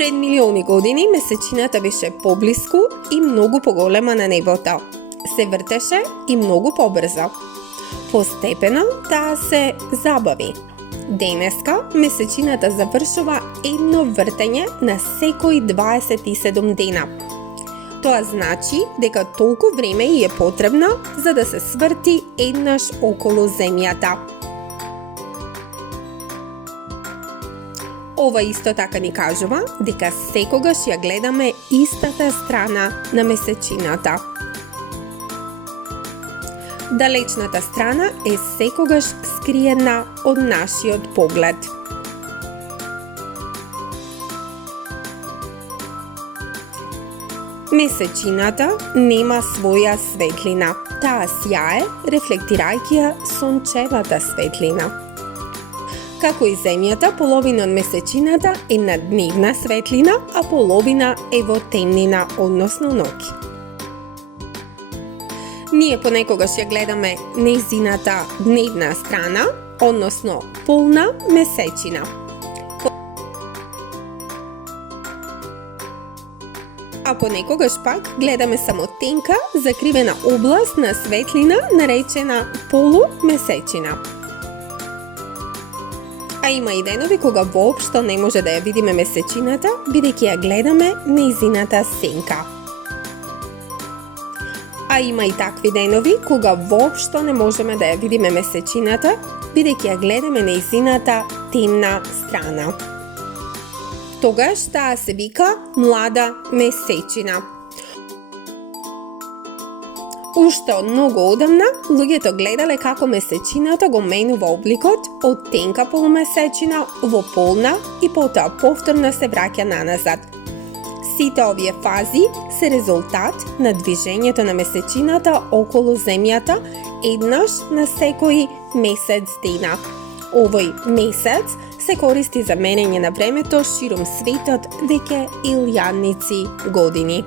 Пред милиони години месечината беше поблиску и многу поголема на небото. Се вртеше и многу побрзо. Постепено таа се забави. Денеска месечината завршува едно вртење на секои 27 дена. Тоа значи дека толку време и е потребно за да се сврти еднаш околу Земјата. Ова исто така ни кажува дека секогаш ја гледаме истата страна на месечината. Далечната страна е секогаш скриена од нашиот поглед. Месечината нема своја светлина. Таа сјае, рефлектирајќи ја сончевата светлина. Како и Земјата, половина од месечината е на дневна светлина, а половина е во темнина, односно ноќ. Ние понекогаш ја гледаме нејзината дневна страна, односно полна месечина. А понекогаш пак гледаме само тенка, закривена област на светлина, наречена полумесечина. А има и денови кога воопшто не може да ја видиме месечината, бидејќи ја гледаме нејзината сенка. А има и такви денови кога воопшто не можеме да ја видиме месечината, бидејќи ја гледаме нејзината темна страна. Тогаш таа се вика млада месечина. Уште од многу одамна, луѓето гледале како месечината го менува обликот од тенка полумесечина во полна и потоа повторно се враќа наназад. Сите овие фази се резултат на движењето на месечината околу Земјата еднаш на секои месец дена. Овој месец се користи за мерење на времето ширум светот веќе илјадници години.